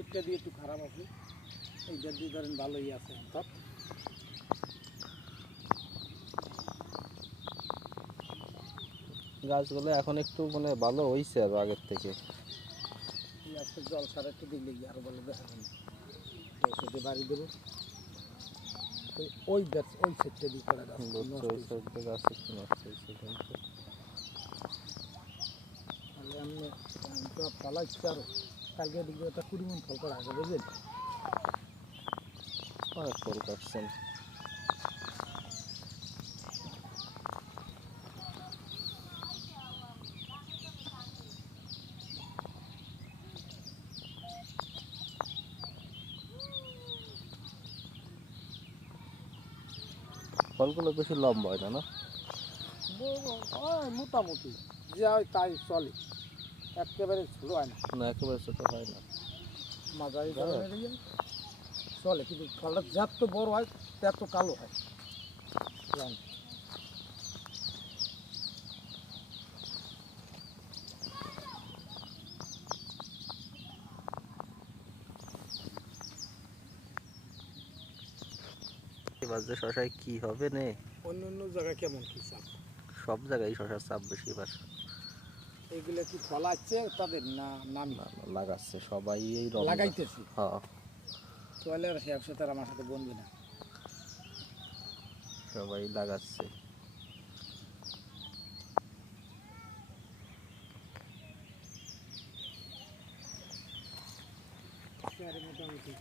সেটটা দিয়ে একটু খারাপ আছে। এইটা দিয়ে ধরেন ভালোই আছে। সব গাছগুলো এখন একটু মানে ভালো হয়েছে আর আগের থেকে। জল সার একটু দিলে গিয়ে আরও ভালো দেখা যাবে ওষুধে বাড়ি দেবো। ওই- গাছ ওই সেটটা দিয়ে করে গাছ ওই হয়েছে। গাছ একটু নষ্ট হয়েছে তাহলে আমি তো ফলাইছি আরও। কালকে দিকে একটা কুড়ি মন ফল করা আছে বুঝলেন? অনেক ফল কাটছেন। ফলগুলো বেশি লম্বা হয় না না? মোটামুটি। যে হয় তাই চলে। একেবারে ছোট হয় না। না একেবারে ছোট হয় না। মাঝারি। ধরনের চলে কিন্তু ফলটা যত বড় হয় তত কালো হয়। যে শশায় কি হবে নে? অন্য অন্য জায়গায় কেমন কি চাপ? সব জায়গায় শশার চাপ বেশি এবার এগুলো কি ফলাচ্ছে? তাদের না নামি। লাগাচ্ছে। সবাই এই লাগাইতেছি? হ্যাঁ। তাহলে আর সে আমার সাথে বনবে না। সবাই লাগাচ্ছে। মোটামুটি